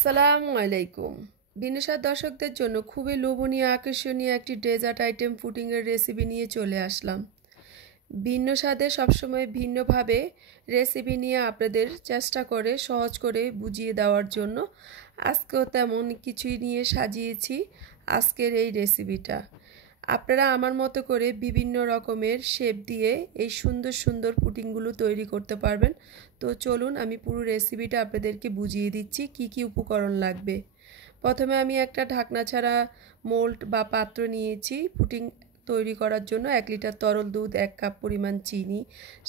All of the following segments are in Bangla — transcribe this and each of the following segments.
আসসালামু আলাইকুম। বিনুসার দর্শকদের জন্য খুবই লোভনীয় আকর্ষণীয় একটি ডেজার্ট আইটেম পুডিংয়ের রেসিপি নিয়ে চলে আসলাম। ভিন্ন স্বাদে সবসময় ভিন্নভাবে রেসিপি নিয়ে আপনাদের চেষ্টা করে সহজ করে বুঝিয়ে দেওয়ার জন্য আজকেও তেমন কিছুই নিয়ে সাজিয়েছি আজকের এই রেসিপিটা। আপনারা আমার মতো করে বিভিন্ন রকমের শেপ দিয়ে এই সুন্দর সুন্দর পুডিংগুলো তৈরি করতে পারবেন। তো চলুন আমি পুরো রেসিপিটা আপনাদেরকে বুঝিয়ে দিচ্ছি কি কি উপকরণ লাগবে। প্রথমে আমি একটা ঢাকনা ছাড়া মোল্ড বা পাত্র নিয়েছি পুডিং তৈরি করার জন্য। 1 লিটার তরল দুধ, 1 কাপ পরিমাণ চিনি,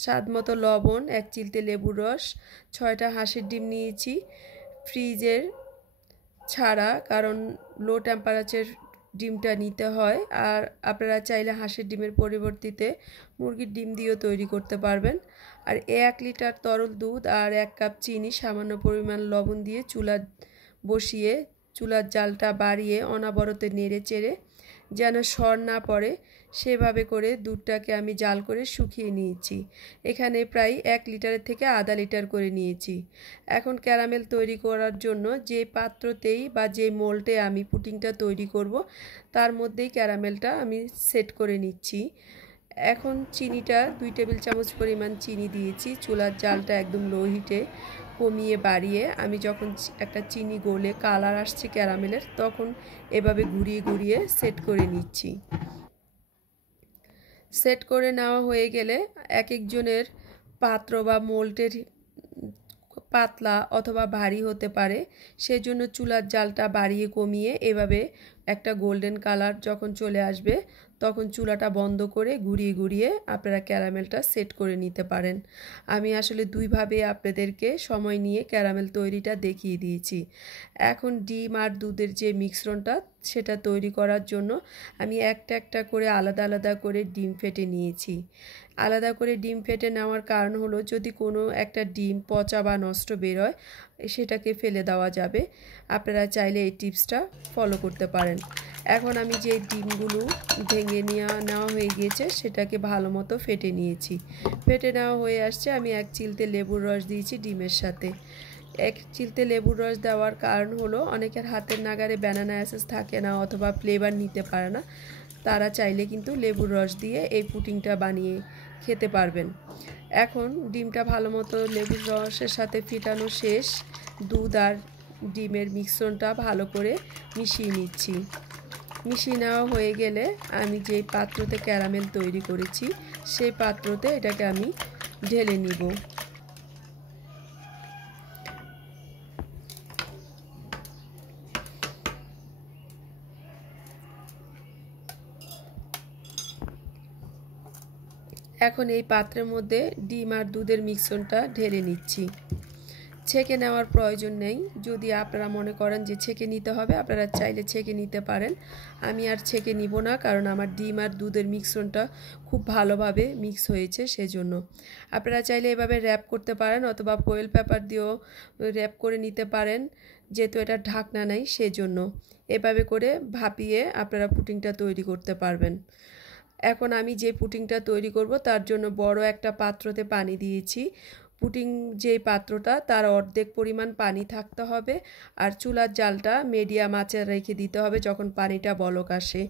স্বাদ মতো লবণ, 1 চিলতে লেবুর রস, 6টা হাঁসের ডিম নিয়েছি ফ্রিজের ছাড়া, কারণ লো টেম্পারেচার ডিমটা নিতে হয়। আর আপনারা চাইলে হাঁসের ডিমের পরিবর্তে মুরগির ডিম দিয়েও তৈরি করতে পারবেন। আর 1 লিটার তরল দুধ আর 1 কাপ চিনি, সামান্য পরিমাণ লবণ দিয়ে চুলা বসিয়ে চুলার জালটা বাড়িয়ে অনবরত নেড়ে চেড়ে যেন সর না পড়ে সেভাবে করে দুধটাকে আমি জাল করে শুকিয়ে নিয়েছি। এখানে প্রায় 1 লিটারের থেকে আধা লিটার করে নিয়েছি। এখন ক্যারামেল তৈরি করার জন্য যে পাত্রতেই বা যে মোল্ডে আমি পুডিংটা তৈরি করব তার মধ্যেই ক্যারামেলটা আমি সেট করে নিচ্ছি। এখন চিনিটা 2 টেবিল চামচ পরিমাণ চিনি দিয়েছি। চুলার জালটা একদম লো হিটে কমিয়ে বাড়িয়ে আমি যখন একটা চিনি গলে কালার আসছে ক্যারামেলের, তখন এভাবে ঘুরিয়ে ঘুরিয়ে সেট করে নিচ্ছি। সেট করে নেওয়া হয়ে গেলে এক একজনের পাত্র বা মোল্ডের পাতলা অথবা ভারী হতে পারে, সেজন্য চুলার জালটা বাড়িয়ে কমিয়ে এভাবে একটা গোল্ডেন কালার যখন চলে আসবে তখন চুলাটা বন্ধ করে ঘুরিয়ে ঘুরিয়ে আপনারা ক্যারামেলটা সেট করে নিতে পারেন। আমি আসলে দুইভাবে আপনাদেরকে সময় নিয়ে ক্যারামেল তৈরিটা দেখিয়ে দিয়েছি। এখন ডিম আর দুধের যে মিশ্রণটা সেটা তৈরি করার জন্য আমি একটা একটা করে আলাদা আলাদা করে ডিম ফেটে নিয়েছি। আলাদা করে ডিম ফেটে নেওয়ার কারণ হলো যদি কোনো একটা ডিম পচা বা নষ্ট বের হয় সেটাকে ফেলে দেওয়া যাবে। আপনারা চাইলে এই টিপসটা ফলো করতে পারেন। এখন আমি যে ডিমগুলো ভেঙে নেওয়া হয়ে গিয়েছে সেটাকে ভালো মতো ফেটে নিয়েছি। ফেটে নেওয়া হয়ে আসছে। আমি 1 চিলতে লেবুর রস দিয়েছি ডিমের সাথে। 1 চিলতে লেবুর রস দেওয়ার কারণ হলো অনেকের হাতের নাগারে ব্যানানা এসেন্স থাকে না অথবা ফ্লেভার নিতে পারে না, তারা চাইলে কিন্তু লেবুর রস দিয়ে এই পুডিংটা বানিয়ে খেতে পারবেন। এখন ডিমটা ভালো মতো লেবুর রসের সাথে ফেটানো শেষ। দুধ আর ডিমের মিশ্রণটা ভালো করে মিশিয়ে নিচ্ছি। মিশিয়ে নেওয়া হয়ে গেলে আমি যে পাত্রতে ক্যারামেল তৈরি করেছি সেই পাত্রতে এটাকে আমি ঢেলে নিব। এখন এই পাত্রের মধ্যে ডিম আর দুধের মিশ্রণটা ঢেলে নিচ্ছি। ছেঁকে নেওয়ার প্রয়োজন নেই। যদি আপনারা মনে করেন যে ছেঁকে নিতে হবে আপনারা চাইলে ছেঁকে নিতে পারেন। আমি আর ছেঁকে নিব না, কারণ আমার ডিম আর দুধের মিশ্রণটা খুব ভালোভাবে মিক্স হয়েছে সেজন্য। আপনারা চাইলে এভাবে র্যাপ করতে পারেন অথবা ফয়েল পেপার দিয়েও র্যাপ করে নিতে পারেন, যেহেতু এটা ঢাকনা নেই সেজন্য। এভাবে করে ভাপিয়ে আপনারা পুডিংটা তৈরি করতে পারবেন। এখন আমি যে পুডিংটা তৈরি করব তার জন্য বড় একটা পাত্রতে পানি দিয়েছি। পুডিং যে পাত্রটা তার অর্ধেক পরিমাণ পানি থাকতে হবে আর চুলার জালটা মিডিয়াম আঁচে রেখে দিতে হবে যখন পানিটা বলক আসে।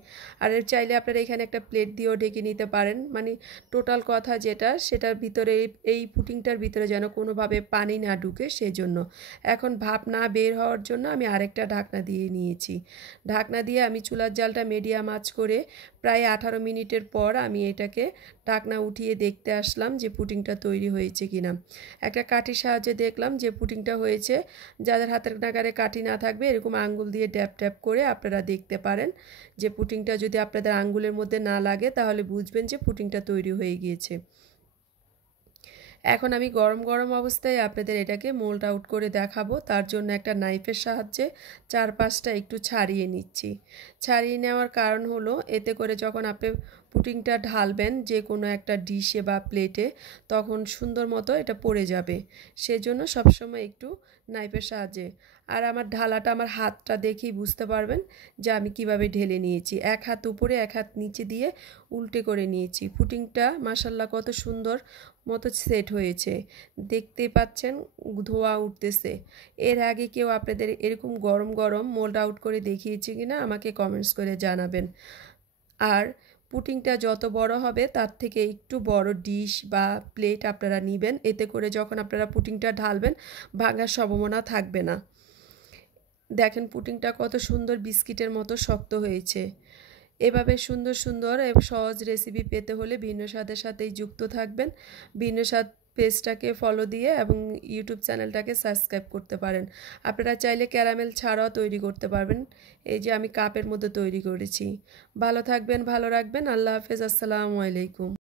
আর চাইলে আপনারা এখানে একটা প্লেট দিয়েও ঢেকে নিতে পারেন। মানে টোটাল কথা যেটা, সেটার ভিতরে এই পুডিংটার ভিতরে যেন কোনোভাবে পানি না ঢুকে সেজন্য। এখন ভাপ না বের হওয়ার জন্য আমি আরেকটা ঢাকনা দিয়ে নিয়েছি। ঢাকনা দিয়ে আমি চুলার জালটা মিডিয়াম আঁচ করে প্রায় 18 মিনিটের পর আমি এটাকে ঢাকনা উঠিয়ে দেখতে আসলাম যে পুডিংটা তৈরি হয়েছে কিনা। একটা কাঠির সাহায্যে দেখলাম যে পুডিংটা হয়েছে। যাদের হাতের নাগারে কাঠি না থাকবে এরকম আঙ্গুল দিয়ে ড্যাপ ড্যাপ করে আপনারা দেখতে পারেন যে পুডিংটা যদি আপনাদের আঙ্গুলের মধ্যে না লাগে তাহলে বুঝবেন যে পুডিংটা তৈরি হয়ে গিয়েছে। এখন আমি গরম গরম অবস্থায় আপনাদের এটাকে মোল্ড আউট করে দেখাবো। তার জন্য একটা নাইফের সাহায্যে চারপাশটা একটু ছাড়িয়ে নিচ্ছি। ছাড়িয়ে নেওয়ার কারণ হলো এতে করে যখন আপনি পুডিংটা ঢালবেন যে কোনো একটা ডিশে বা প্লেটে, তখন সুন্দর মতো এটা পড়ে যাবে। সেজন্য সবসময় একটু নাইফের সাহায্যে, আর আমার ঢালাটা আমার হাতটা দেখেই বুঝতে পারবেন যে আমি কিভাবে ঢেলে নিয়েছি। এক হাত উপরে এক হাত নিচে দিয়ে উল্টে করে নিয়েছি। পুডিংটা মাশাল্লাহ কত সুন্দর মতো সেট হয়েছে, দেখতেই পাচ্ছেন ধোয়া উঠতেছে। এর আগে কেউ আপনাদের এরকম গরম গরম মোল্ড আউট করে দেখিয়েছে কিনা আমাকে কমেন্টস করে জানাবেন। আর পুডিংটা যত বড় হবে তার থেকে একটু বড় ডিশ বা প্লেট আপনারা নেবেন, এতে করে যখন আপনারা পুডিংটা ঢালবেন ভাঙার সম্ভাবনা থাকবে না। দেখেন পুডিংটা কত সুন্দর বিস্কিটের মতো শক্ত হয়েছে। এভাবে সুন্দর সুন্দর এবং সহজ রেসিপি পেতে হলে ভিন্ন স্বাদের সাথেই যুক্ত থাকবেন। ভিন্ন স্বাদ পেজটাকে ফলো দিয়ে এবং ইউটিউব চ্যানেলটাকে সাবস্ক্রাইব করতে পারেন। আপনারা চাইলে ক্যারামেল ছাড়াও তৈরি করতে পারবেন। এই যে আমি কাপের মধ্যে তৈরি করেছি। ভালো থাকবেন, ভালো রাখবেন। আল্লাহ হাফেজ, আসসালামু আলাইকুম।